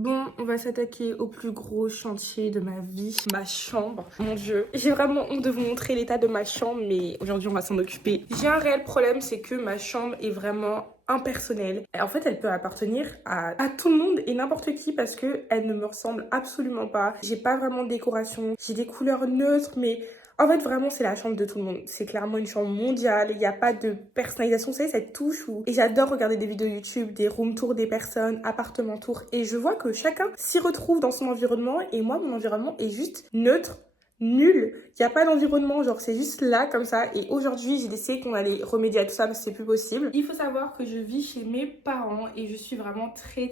Bon, on va s'attaquer au plus gros chantier de ma vie, ma chambre. Mon Dieu, j'ai vraiment honte de vous montrer l'état de ma chambre, mais aujourd'hui on va s'en occuper. J'ai un réel problème, c'est que ma chambre est vraiment impersonnelle. En fait, elle peut appartenir à tout le monde et n'importe qui parce que elle ne me ressemble absolument pas. J'ai pas vraiment de décoration, j'ai des couleurs neutres, mais en fait, vraiment, c'est la chambre de tout le monde. C'est clairement une chambre mondiale. Il n'y a pas de personnalisation. Vous savez, cette touche où... Et j'adore regarder des vidéos YouTube, des room tours des personnes, appartements tours. Et je vois que chacun s'y retrouve dans son environnement. Et moi, mon environnement est juste neutre, nul. Il n'y a pas d'environnement, genre c'est juste là comme ça. Et aujourd'hui, j'ai décidé qu'on allait remédier à tout ça parce que c'est plus possible. Il faut savoir que je vis chez mes parents et je suis vraiment très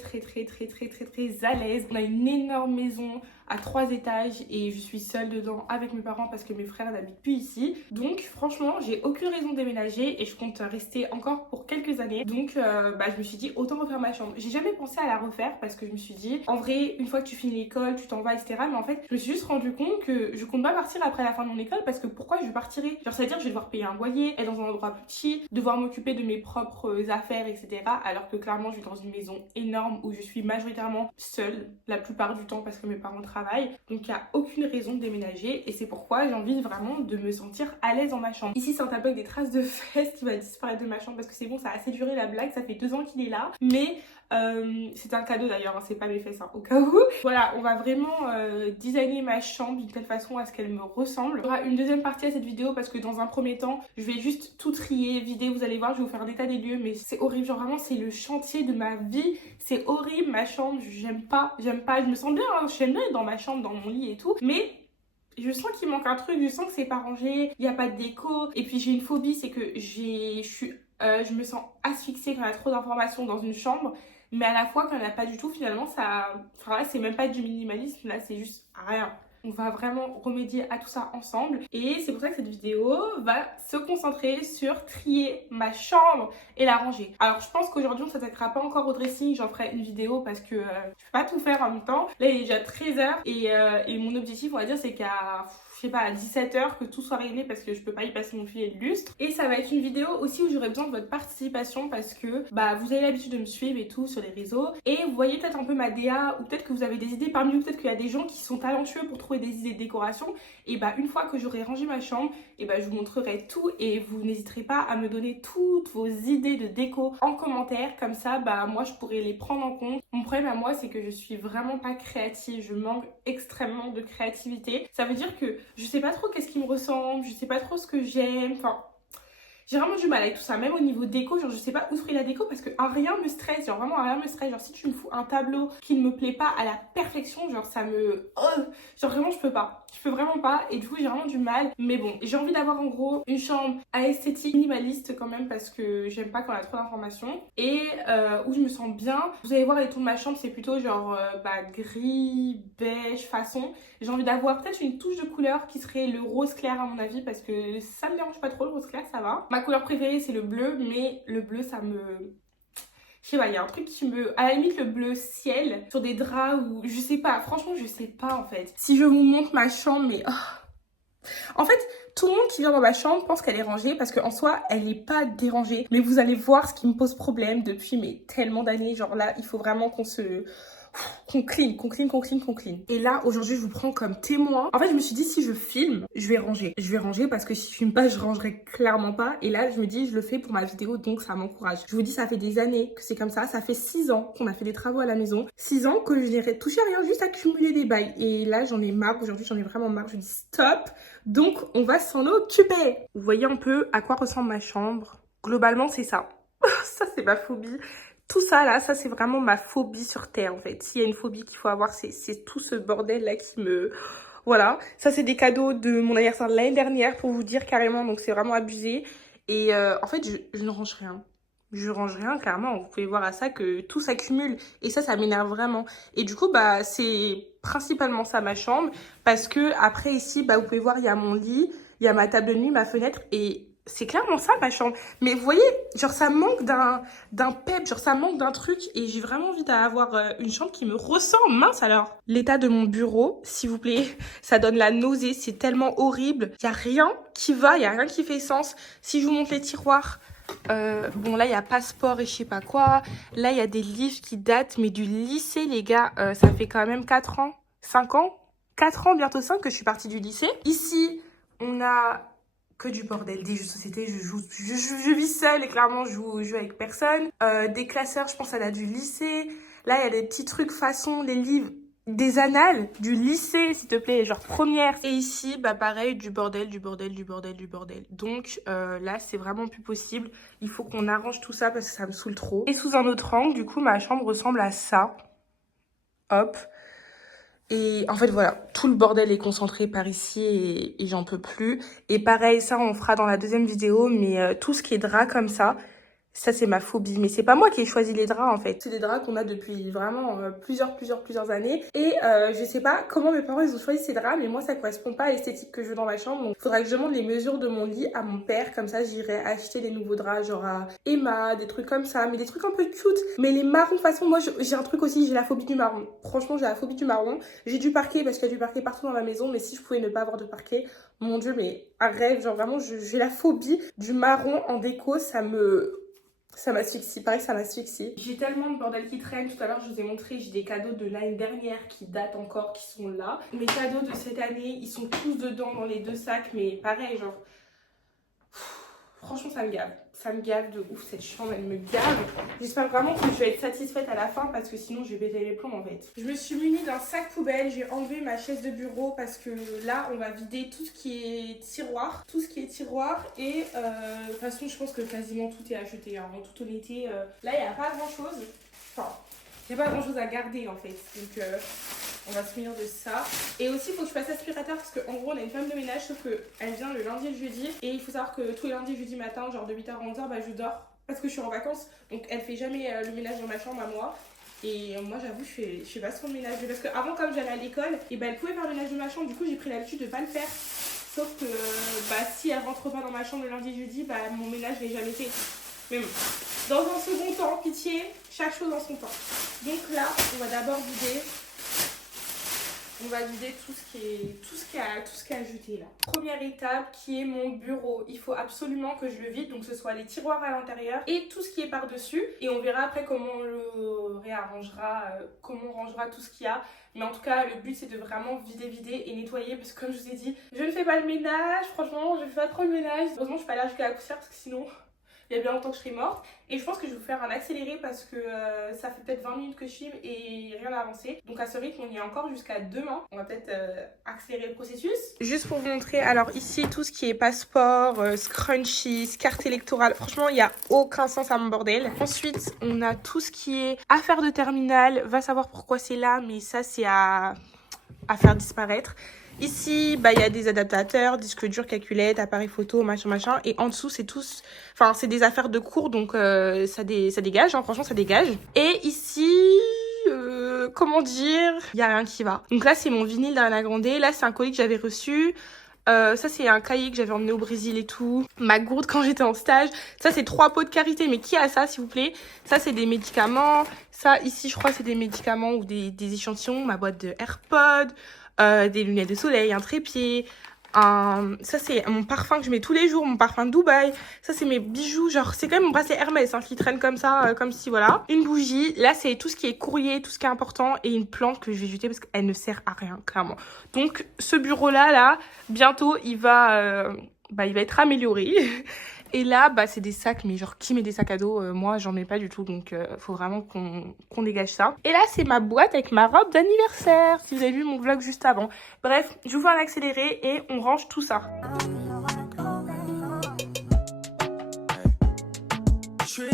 à l'aise. On a une énorme maison à 3 étages et je suis seule dedans avec mes parents parce que mes frères n'habitent plus ici. Donc franchement, j'ai aucune raison de déménager et je compte rester encore pour quelques années. Donc je me suis dit autant refaire ma chambre. J'ai jamais pensé à la refaire parce que je me suis dit en vrai, une fois que tu finis l'école, tu t'en vas, etc. Mais en fait, je me suis juste rendu compte que je compte pas partir après la fin de mon école parce que pourquoi je partirais? Genre ça veut dire que je vais devoir payer un loyer, être dans un endroit plus petit, devoir m'occuper de mes propres affaires, etc. Alors que clairement, je suis dans une maison énorme où je suis majoritairement seule la plupart du temps parce que mes parents travaillent. Donc il n'y a aucune raison de déménager et c'est pourquoi j'ai envie vraiment de me sentir à l'aise dans ma chambre. Ici c'est un tableau avec des traces de fesses qui va disparaître de ma chambre parce que c'est bon, ça a assez duré la blague, ça fait 2 ans qu'il est là. Mais c'est un cadeau d'ailleurs, hein, c'est pas mes fesses, hein, au cas où. Voilà, on va vraiment designer ma chambre d'une telle façon à ce qu'elle me ressemble. Il y aura une deuxième partie à cette vidéo parce que dans un premier temps, je vais juste tout trier, vider, vous allez voir, je vais vous faire un état des lieux, mais c'est horrible, genre vraiment c'est le chantier de ma vie. C'est horrible ma chambre, j'aime pas, je me sens bien, hein, j'aime bien être dans ma chambre, dans mon lit et tout, mais je sens qu'il manque un truc, je sens que c'est pas rangé, il n'y a pas de déco. Et puis j'ai une phobie, c'est que je me sens asphyxiée quand il y a trop d'informations dans une chambre. Mais à la fois, quand il n'y en a pas du tout, finalement, ça... Enfin là, c'est même pas du minimalisme, là, c'est juste rien. On va vraiment remédier à tout ça ensemble. Et c'est pour ça que cette vidéo va se concentrer sur trier ma chambre et la ranger. Alors, je pense qu'aujourd'hui, on ne s'attaquera pas encore au dressing. J'en ferai une vidéo parce que je ne peux pas tout faire en même temps. Là, il est déjà 13h et mon objectif, on va dire, c'est qu'à... je sais pas, à 17h que tout soit réglé parce que je peux pas y passer mon filet de lustre. Et ça va être une vidéo aussi où j'aurai besoin de votre participation parce que vous avez l'habitude de me suivre et tout sur les réseaux et vous voyez peut-être un peu ma DA ou peut-être que vous avez des idées parmi vous, peut-être qu'il y a des gens qui sont talentueux pour trouver des idées de décoration. Et une fois que j'aurai rangé ma chambre, je vous montrerai tout et vous n'hésiterez pas à me donner toutes vos idées de déco en commentaire. Comme ça, moi je pourrais les prendre en compte. Mon problème à moi, c'est que je suis vraiment pas créative. Je manque extrêmement de créativité. Ça veut dire que je sais pas trop qu'est-ce qui me ressemble, je sais pas trop ce que j'aime, enfin... J'ai vraiment du mal avec tout ça, même au niveau déco, genre je sais pas où serait la déco parce que rien me stresse, genre vraiment rien me stresse. Genre si tu me fous un tableau qui ne me plaît pas à la perfection, genre ça me... genre vraiment je peux pas, je peux vraiment pas et du coup j'ai vraiment du mal. Mais bon, j'ai envie d'avoir en gros une chambre à esthétique minimaliste quand même parce que j'aime pas quand il y a trop d'informations et où je me sens bien. Vous allez voir les tons de ma chambre, c'est plutôt genre gris, beige, façon. J'ai envie d'avoir peut-être une touche de couleur qui serait le rose clair à mon avis parce que ça me dérange pas trop, le rose clair ça va. Ma couleur préférée c'est le bleu, mais le bleu ça me... Je sais pas, il y a un truc qui me... À la limite le bleu ciel sur des draps ou... Je sais pas, franchement je sais pas en fait. Si je vous montre ma chambre, mais... En fait, tout le monde qui vient dans ma chambre pense qu'elle est rangée parce qu'en soi, elle n'est pas dérangée. Mais vous allez voir ce qui me pose problème depuis tellement d'années. Genre là, il faut vraiment qu'on clean. Et là, aujourd'hui, je vous prends comme témoin. En fait, je me suis dit, si je filme, je vais ranger. Je vais ranger parce que si je filme pas, je rangerai clairement pas. Et là, je me dis, je le fais pour ma vidéo, donc ça m'encourage. Je vous dis, ça fait des années que c'est comme ça. Ça fait 6 ans qu'on a fait des travaux à la maison. 6 ans que je n'ai touché à rien, juste accumulé des bails. Et là, j'en ai marre. Aujourd'hui, j'en ai vraiment marre. Je dis, stop. Donc, on va s'en occuper. Vous voyez un peu à quoi ressemble ma chambre. Globalement, c'est ça. Ça, c'est ma phobie. Tout ça là, ça c'est vraiment ma phobie sur terre en fait. S'il y a une phobie qu'il faut avoir, c'est tout ce bordel là qui me... Voilà, ça c'est des cadeaux de mon anniversaire de l'année dernière pour vous dire carrément, donc c'est vraiment abusé. Et en fait, je ne range rien. Je range rien, clairement. Vous pouvez voir à ça que tout s'accumule. Et ça m'énerve vraiment. Et du coup, c'est principalement ça ma chambre. Parce que après ici, vous pouvez voir, il y a mon lit, il y a ma table de nuit, ma fenêtre et... C'est clairement ça ma chambre. Mais vous voyez, genre ça manque d'un pep, genre ça manque d'un truc. Et j'ai vraiment envie d'avoir une chambre qui me ressemble. Mince alors. L'état de mon bureau, s'il vous plaît, ça donne la nausée. C'est tellement horrible. Il n'y a rien qui va, il n'y a rien qui fait sens. Si je vous montre les tiroirs, Bon, là, il y a passeport et je sais pas quoi. Là, il y a des livres qui datent, mais du lycée, les gars. Ça fait quand même 4 ans, 5 ans, 4 ans, bientôt 5 que je suis partie du lycée. Ici, on a que du bordel, des jeux de société. Je vis seule et clairement, je joue avec personne. Des classeurs, je pense, ça date du lycée. Là, il y a des petits trucs façon, les livres des annales du lycée, s'il te plaît, genre première. Et ici, bah pareil, du bordel, du bordel, du bordel, du bordel. Donc là, c'est vraiment plus possible. Il faut qu'on arrange tout ça parce que ça me saoule trop. Et sous un autre angle, du coup, ma chambre ressemble à ça. Hop. Et en fait, voilà, tout le bordel est concentré par ici et j'en peux plus. Et pareil, ça, on fera dans la deuxième vidéo, mais tout ce qui est drap comme ça, c'est ma phobie. Mais c'est pas moi qui ai choisi les draps, en fait. C'est des draps qu'on a depuis vraiment plusieurs années. Et je sais pas comment mes parents, ils ont choisi ces draps, mais moi, ça correspond pas à l'esthétique que je veux dans ma chambre. Donc, faudra que je demande les mesures de mon lit à mon père. Comme ça, j'irai acheter des nouveaux draps, genre à Emma, des trucs comme ça. Mais des trucs un peu cute. Mais les marrons, de toute façon, moi, j'ai un truc aussi, j'ai la phobie du marron. Franchement, j'ai la phobie du marron. J'ai du parquet parce qu'il y a du parquet partout dans la maison. Mais si je pouvais ne pas avoir de parquet, mon Dieu, mais un rêve. Genre vraiment, j'ai la phobie du marron en déco. Ça m'asphyxie, pareil, ça m'asphyxie. J'ai tellement de bordel qui traîne. Tout à l'heure, je vous ai montré, j'ai des cadeaux de l'année dernière qui datent encore, qui sont là. Mes cadeaux de cette année, ils sont tous dedans dans les 2 sacs, mais pareil, genre... Franchement, ça me gave. Ça me gave de ouf, cette chambre, elle me gave. J'espère vraiment que je vais être satisfaite à la fin parce que sinon, je vais péter les plombs en fait. Je me suis munie d'un sac poubelle. J'ai enlevé ma chaise de bureau parce que là, on va vider tout ce qui est tiroir. Tout ce qui est tiroir. Et de toute façon, je pense que quasiment tout est acheté. Hein. En toute honnêteté, là, il n'y a pas grand chose. Enfin, il n'y a pas grand chose à garder en fait. Donc, on va se munir de ça. Et aussi, il faut que je fasse aspirateur parce qu'en gros, on a une femme de ménage, sauf qu'elle vient le lundi et le jeudi. Et il faut savoir que tous les lundis et jeudi matin, genre de 8h à 11h, bah, je dors parce que je suis en vacances. Donc, elle fait jamais le ménage dans ma chambre à moi. Et moi, j'avoue, je fais pas souvent le ménage. Parce qu'avant, comme j'allais à l'école, et bah, elle pouvait faire le ménage de ma chambre. Du coup, j'ai pris l'habitude de pas le faire. Sauf que bah, si elle rentre pas dans ma chambre le lundi et jeudi, bah, mon ménage, je l'ai jamais fait. Mais bon, dans un second temps, pitié, chaque chose en son temps. Donc là, on va d'abord vider. On va vider tout ce qui est à jeter là. Première étape qui est mon bureau. Il faut absolument que je le vide, donc ce soit les tiroirs à l'intérieur et tout ce qui est par-dessus. Et on verra après comment on le réarrangera, comment on rangera tout ce qu'il y a. Mais en tout cas, le but c'est de vraiment vider et nettoyer parce que comme je vous ai dit, je ne fais pas le ménage. Franchement, je ne fais pas trop le ménage. Heureusement, je suis pas allergique à la poussière parce que sinon... Il y a bien longtemps que je serai morte. Et je pense que je vais vous faire un accéléré parce que ça fait peut-être 20 minutes que je filme et rien n'a avancé. Donc à ce rythme, on y est encore jusqu'à demain. On va peut-être accélérer le processus. Juste pour vous montrer, alors ici, tout ce qui est passeport, scrunchies, carte électorale. Franchement, il n'y a aucun sens à mon bordel. Ensuite, on a tout ce qui est affaires de terminale. Va savoir pourquoi c'est là, mais ça, c'est à faire disparaître. Ici, bah, il y a des adaptateurs, disque dur, calculette, appareil photo, machin. Et en dessous, c'est tous... Enfin, c'est des affaires de cours, donc ça dégage. Hein, franchement, ça dégage. Et ici... comment dire, il n'y a rien qui va. Donc là, c'est mon vinyle d'Ariana Grande. Là, c'est un colis que j'avais reçu. Ça, c'est un cahier que j'avais emmené au Brésil et tout. Ma gourde quand j'étais en stage. Ça, c'est 3 pots de karité. Mais qui a ça, s'il vous plaît? Ça, c'est des médicaments. Ça, ici, je crois, c'est des médicaments ou des échantillons. Ma boîte de AirPods. Des lunettes de soleil, un trépied. Ça, c'est mon parfum que je mets tous les jours, mon parfum de Dubaï. Ça, c'est mes bijoux, genre, c'est quand même mon bracelet Hermès hein, qui traîne comme ça, comme si, voilà. Une bougie. Là, c'est tout ce qui est courrier, tout ce qui est important. Et une plante que je vais jeter parce qu'elle ne sert à rien, clairement. Donc, ce bureau-là, là, bientôt, il va être amélioré. Et là, bah, c'est des sacs, mais genre, qui met des sacs à dos? Moi, j'en mets pas du tout, donc faut vraiment qu'on dégage ça. Et là, c'est ma boîte avec ma robe d'anniversaire, si vous avez vu mon vlog juste avant. Bref, je vous fais un accéléré et on range tout ça. Je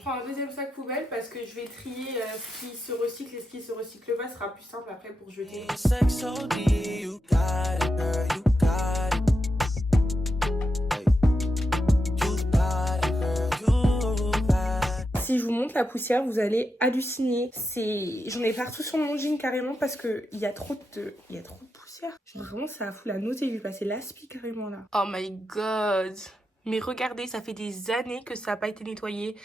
prends un deuxième sac poubelle parce que je vais trier ce qui se recycle et ce qui se recycle pas. Ce sera plus simple après pour jeter. Si je vous montre la poussière, vous allez halluciner. J'en ai partout sur mon jean carrément parce que il y a trop de poussière. Genre vraiment ça a foutu la nausée, je vais passer l'aspi carrément là. Oh my god. Mais regardez, ça fait des années que ça n'a pas été nettoyé.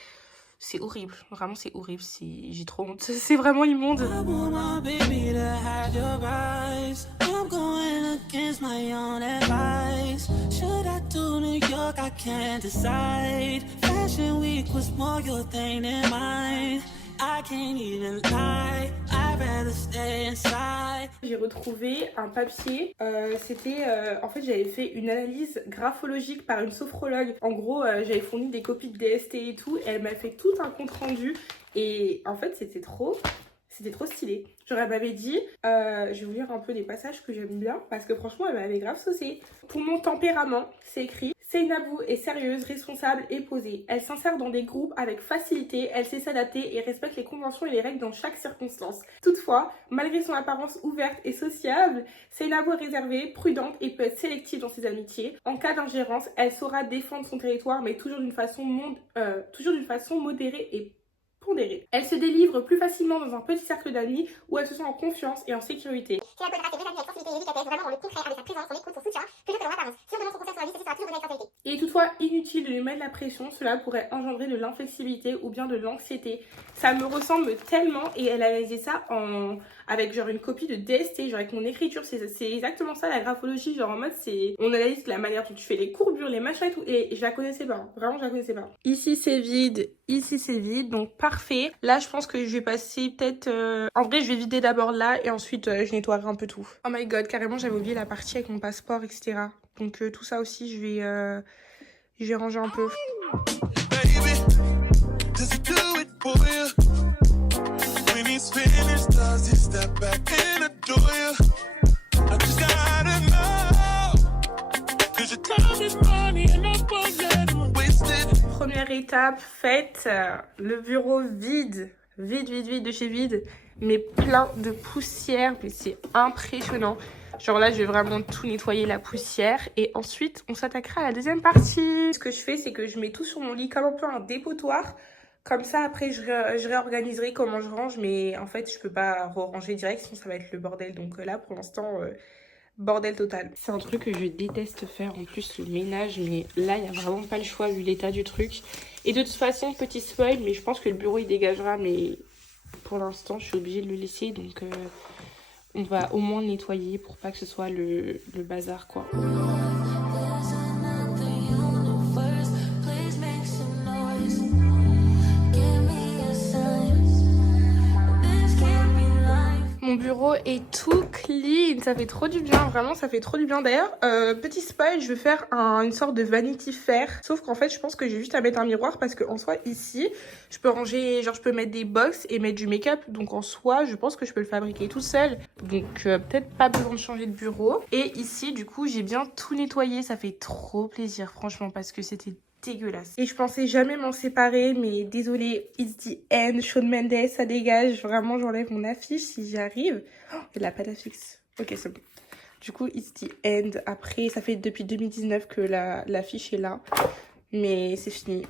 C'est horrible, vraiment c'est horrible, j'ai trop honte, c'est vraiment immonde. J'ai retrouvé un papier, en fait j'avais fait une analyse graphologique par une sophrologue. En gros j'avais fourni des copies de DST et tout, et elle m'a fait tout un compte rendu et en fait c'était trop stylé. Genre elle m'avait dit, je vais vous lire un peu des passages que j'aime bien parce que franchement elle m'avait grave saucé. Pour mon tempérament, c'est écrit: Seynabou est sérieuse, responsable et posée. Elle s'insère dans des groupes avec facilité, elle sait s'adapter et respecte les conventions et les règles dans chaque circonstance. Toutefois, malgré son apparence ouverte et sociable, Seynabou est réservée, prudente et peut être sélective dans ses amitiés. En cas d'ingérence, elle saura défendre son territoire mais toujours d'une façon modérée et pondérée. Elle se délivre plus facilement dans un petit cercle d'amis où elle se sent en confiance et en sécurité. Si elle peut grâce à des amis avec sensibilité et éducatrice, vraiment dans le concret avec sa présence, son écoute, son soutien, plutôt que dans l'apparence. Si on demande son conseil sur la vie, c'est ça, toujours donner avec sincérité. Il est toutefois inutile de lui mettre la pression, cela pourrait engendrer de l'inflexibilité ou bien de l'anxiété. Ça me ressemble tellement, et elle avait dit ça avec genre une copie de DST, genre avec mon écriture, c'est exactement ça la graphologie, genre en mode on analyse la manière dont tu fais les courbures, les machins et tout, et je la connaissais pas, vraiment je la connaissais pas. Ici c'est vide, donc parfait. Là je pense que je vais passer peut-être, en vrai je vais vider d'abord là et ensuite je nettoierai un peu tout. Oh my god, carrément j'avais oublié la partie avec mon passeport, etc. Donc tout ça aussi je vais ranger un peu. Première étape faite, le bureau vide de chez vide, mais plein de poussière, mais c'est impressionnant. Genre là je vais vraiment tout nettoyer, la poussière, et ensuite on s'attaquera à la deuxième partie. Ce que je fais, c'est que je mets tout sur mon lit comme un peu un dépotoir. Comme ça après je réorganiserai comment je range, mais en fait je peux pas ranger direct sinon ça va être le bordel. Donc là pour l'instant bordel total. C'est un truc que je déteste faire en plus, le ménage, mais là il n'y a vraiment pas le choix vu l'état du truc. Et de toute façon, petit spoil, mais je pense que le bureau il dégagera, mais pour l'instant je suis obligée de le laisser, donc on va au moins le nettoyer pour pas que ce soit le bazar quoi. Mon bureau est tout clean, ça fait trop du bien, vraiment ça fait trop du bien. D'ailleurs, petit spoil, je vais faire une sorte de vanity fair. Sauf qu'en fait, je pense que j'ai juste à mettre un miroir parce qu'en soi, ici, je peux ranger, genre je peux mettre des box et mettre du make-up. Donc en soi, je pense que je peux le fabriquer tout seul. Donc peut-être pas besoin de changer de bureau. Et ici, du coup, j'ai bien tout nettoyé. Ça fait trop plaisir, franchement, parce que c'était dégueulasse. Et je pensais jamais m'en séparer, mais désolée, it's the end, Shawn Mendes, ça dégage. Vraiment, j'enlève mon affiche si j'y arrive. Oh, il n'a pas d'affiche. Ok, c'est bon. Du coup, it's the end. Après, ça fait depuis 2019 que l'affiche est là. Mais c'est fini.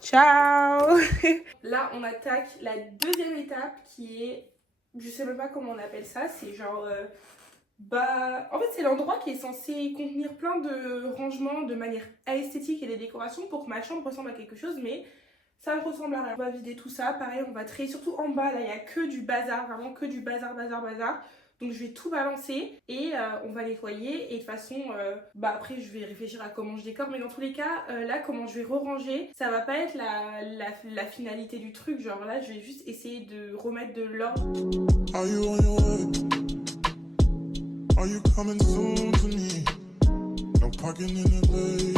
Ciao. Là, on attaque la deuxième étape qui est... Je sais même pas comment on appelle ça. C'est genre... en fait c'est l'endroit qui est censé contenir plein de rangements de manière esthétique et des décorations pour que ma chambre ressemble à quelque chose, mais ça ne ressemble à rien. On va vider tout ça, pareil on va trier, surtout en bas là il n'y a que du bazar, vraiment que du bazar. Donc je vais tout balancer et on va nettoyer, et de toute façon après je vais réfléchir à comment je décore, mais dans tous les cas là comment je vais re-ranger, ça va pas être la finalité du truc, genre là je vais juste essayer de remettre de l'ordre. Are you coming soon to me? No parking in LA.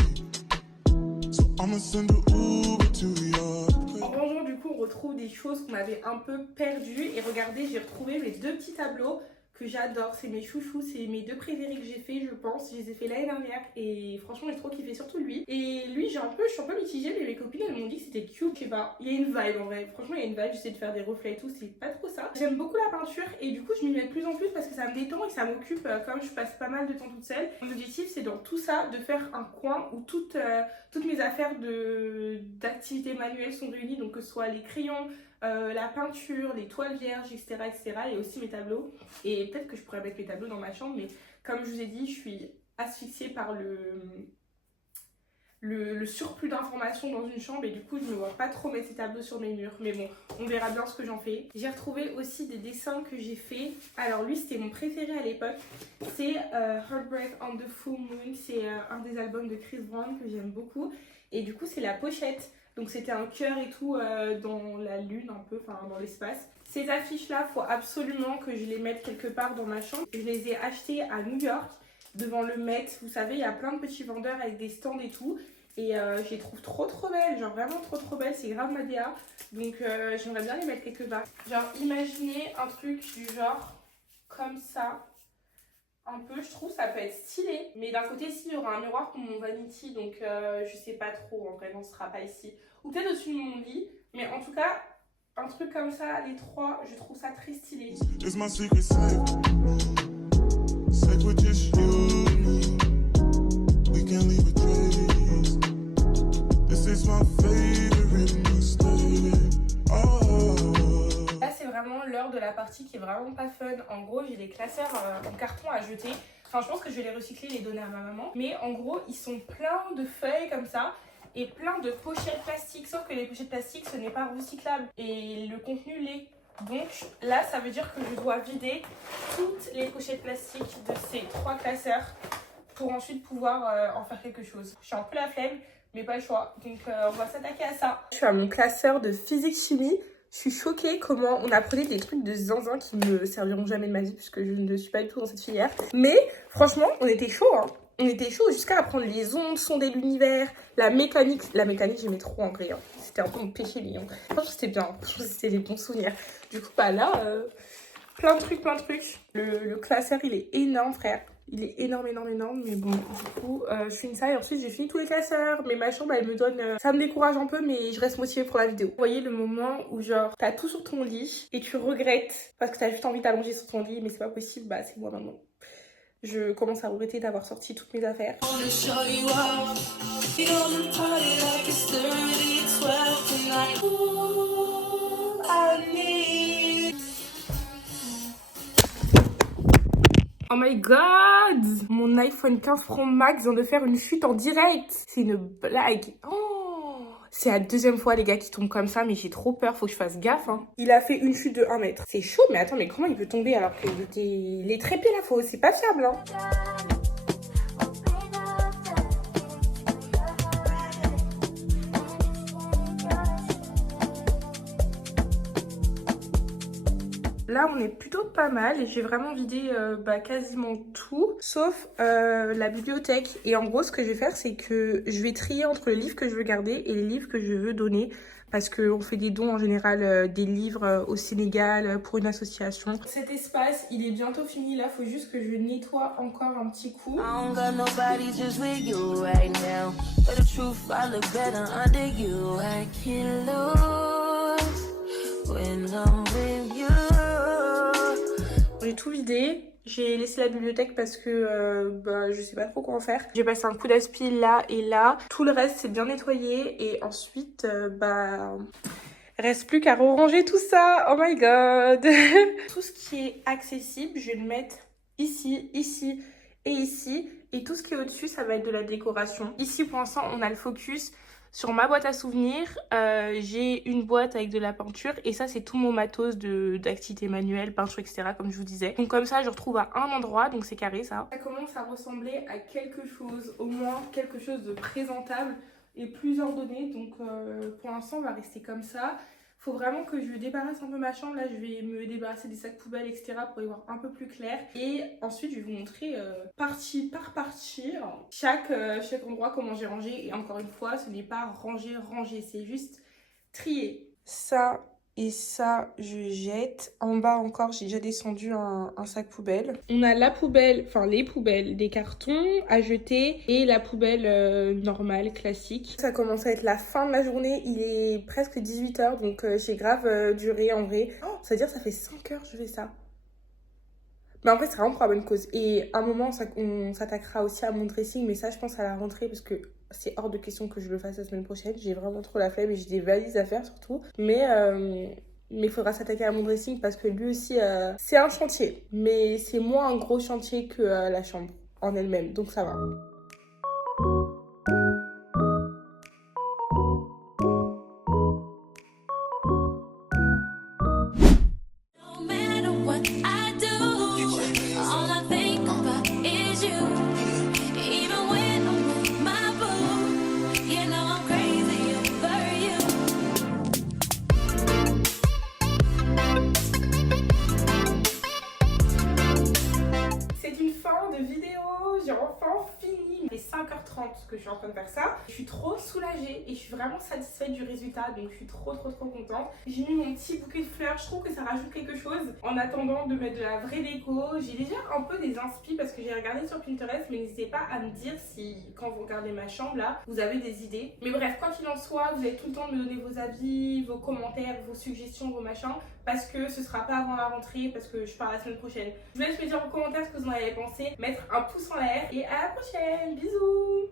So I'ma send an Uber to your... En rangeant, du coup, on retrouve des choses qu'on avait un peu perdues. Et regardez, j'ai retrouvé mes deux petits tableaux que j'adore. C'est mes chouchous, c'est mes deux préférés que j'ai fait, je pense. Je les ai fait l'année dernière et franchement, j'ai trop kiffé, surtout lui. Et lui, je suis un peu mitigée, mais mes copines, elles m'ont dit que c'était cute. Je sais pas, il y a une vibe en vrai. Franchement, il y a une vibe. J'essaie de faire des reflets et tout, c'est pas trop ça. J'aime beaucoup la peinture et du coup, je m'y mets de plus en plus parce que ça me détend et ça m'occupe. Comme je passe pas mal de temps toute seule. Mon objectif, c'est dans tout ça de faire un coin où toutes mes affaires d'activités manuelles sont réunies. Donc, que ce soit les crayons, la peinture, les toiles vierges, etc. et aussi mes tableaux. Et peut-être que je pourrais mettre mes tableaux dans ma chambre, mais comme je vous ai dit, je suis asphyxiée par le le surplus d'informations dans une chambre et du coup je me vois pas trop mettre ces tableaux sur mes murs, mais bon, on verra bien ce que j'en fais. J'ai retrouvé aussi des dessins que j'ai fait. Alors lui c'était mon préféré à l'époque, c'est Heartbreak on the Full Moon, c'est un des albums de Chris Brown que j'aime beaucoup et du coup c'est la pochette, donc c'était un cœur et tout dans la lune un peu, enfin dans l'espace. Ces affiches là, faut absolument que je les mette quelque part dans ma chambre. Je les ai achetées à New York devant le Met, vous savez, il y a plein de petits vendeurs avec des stands et tout. Et je les trouve trop belles, genre vraiment trop belles, c'est grave ma DA. Donc j'aimerais bien les mettre quelque part. Genre imaginez un truc du genre comme ça. Un peu, je trouve ça peut être stylé. Mais d'un côté, ici, il y aura un miroir pour mon vanity. Donc je sais pas trop, en vrai, non, ce sera pas ici. Ou peut-être au-dessus de mon lit. Mais en tout cas, un truc comme ça, les trois, je trouve ça très stylé. Là c'est vraiment l'heure de la partie qui est vraiment pas fun. En gros j'ai des classeurs en carton à jeter. Enfin je pense que je vais les recycler et les donner à ma maman. Mais en gros ils sont pleins de feuilles comme ça et plein de pochettes plastiques. Sauf que les pochettes plastiques ce n'est pas recyclable et le contenu l'est. Donc là ça veut dire que je dois vider toutes les pochettes plastiques de ces trois classeurs pour ensuite pouvoir en faire quelque chose. Je suis un peu la flemme mais pas le choix. Donc on va s'attaquer à ça. Je suis à mon classeur de physique-chimie. Je suis choquée comment on apprenait des trucs de zinzin qui me serviront jamais de ma vie puisque je ne suis pas du tout dans cette filière. Mais franchement, on était chaud, hein. On était chaud jusqu'à apprendre les ondes, sonder l'univers, la mécanique. La mécanique, j'aimais trop en vrai. Hein. C'était un peu mon péché mignon. Franchement, c'était bien. Franchement, c'était des bons souvenirs. Du coup, bah là, plein de trucs. Le classeur, il est énorme, frère. Il est énorme. Mais bon, du coup, je finis ça et ensuite j'ai fini tous les classeurs. Mais ma chambre, elle me donne... ça me décourage un peu, mais je reste motivée pour la vidéo. Vous voyez le moment où genre, t'as tout sur ton lit et tu regrettes parce que t'as juste envie d'allonger sur ton lit, mais c'est pas possible, bah c'est moi maintenant. Je commence à regretter d'avoir sorti toutes mes affaires. Oh my god! Mon iPhone 15 Pro Max vient de faire une chute en direct. C'est une blague. Oh! C'est la deuxième fois les gars qui tombent comme ça, mais j'ai trop peur, faut que je fasse gaffe. Hein. Il a fait une chute de 1 mètre. C'est chaud, mais attends, mais comment il peut tomber alors qu'il était... Il est trépied là, faut... c'est pas fiable. Hein. Là, on est plutôt pas mal. J'ai vraiment vidé quasiment tout, sauf la bibliothèque. Et en gros, ce que je vais faire, c'est que je vais trier entre les livres que je veux garder et les livres que je veux donner. Parce qu'on fait des dons en général des livres au Sénégal pour une association. Cet espace, il est bientôt fini. Là, il faut juste que je nettoie encore un petit coup. J'ai tout vidé, j'ai laissé la bibliothèque parce que je sais pas trop quoi en faire. J'ai passé un coup d'aspi là et là. Tout le reste c'est bien nettoyé et ensuite reste plus qu'à ranger tout ça. Oh my god. Tout ce qui est accessible, je vais le mettre ici, ici et ici. Et tout ce qui est au-dessus, ça va être de la décoration. Ici pour l'instant on a le focus sur ma boîte à souvenirs, j'ai une boîte avec de la peinture et ça c'est tout mon matos d'activité manuelle, peinture, etc. comme je vous disais. Donc comme ça je retrouve à un endroit, donc c'est carré ça. Ça commence à ressembler à quelque chose, au moins quelque chose de présentable et plus ordonné. Donc pour l'instant on va rester comme ça. Faut vraiment que je débarrasse un peu ma chambre. Là, je vais me débarrasser des sacs poubelles, etc. pour y voir un peu plus clair. Et ensuite, je vais vous montrer partie par partie chaque endroit, comment j'ai rangé. Et encore une fois, ce n'est pas ranger, c'est juste trier. Ça et ça, je jette. En bas encore, j'ai déjà descendu un sac poubelle. On a la poubelle, enfin les poubelles des cartons à jeter et la poubelle normale, classique. Ça commence à être la fin de la journée. Il est presque 18 h, donc j'ai grave duré en vrai. Oh, c'est-à-dire ça fait 5 heures que je fais ça. Mais en fait, c'est vraiment pour la bonne cause. Et à un moment, on s'attaquera aussi à mon dressing, mais ça, je pense à la rentrée parce que c'est hors de question que je le fasse la semaine prochaine. J'ai vraiment trop la flemme et j'ai des valises à faire surtout. Mais il faudra s'attaquer à mon dressing parce que lui aussi, c'est un chantier. Mais c'est moins un gros chantier que la chambre en elle-même. Donc ça va. vraiment fini. Il est 5h30 que je suis en train de faire ça. Je suis trop soulagée et je suis vraiment satisfaite du résultat, donc je suis trop contente. J'ai mis mon petit bouquet de fleurs, je trouve que ça rajoute quelque chose en attendant de mettre de la vraie déco. J'ai déjà un peu des inspi parce que j'ai regardé sur Pinterest, mais n'hésitez pas à me dire si quand vous regardez ma chambre là, vous avez des idées. Mais bref, quoi qu'il en soit, vous avez tout le temps de me donner vos avis, vos commentaires, vos suggestions, vos machins, parce que ce sera pas avant la rentrée, parce que je pars la semaine prochaine. Je vous laisse me dire en commentaire ce que vous en avez pensé, mettre un pouce en l'air et à la prochaine, bisous.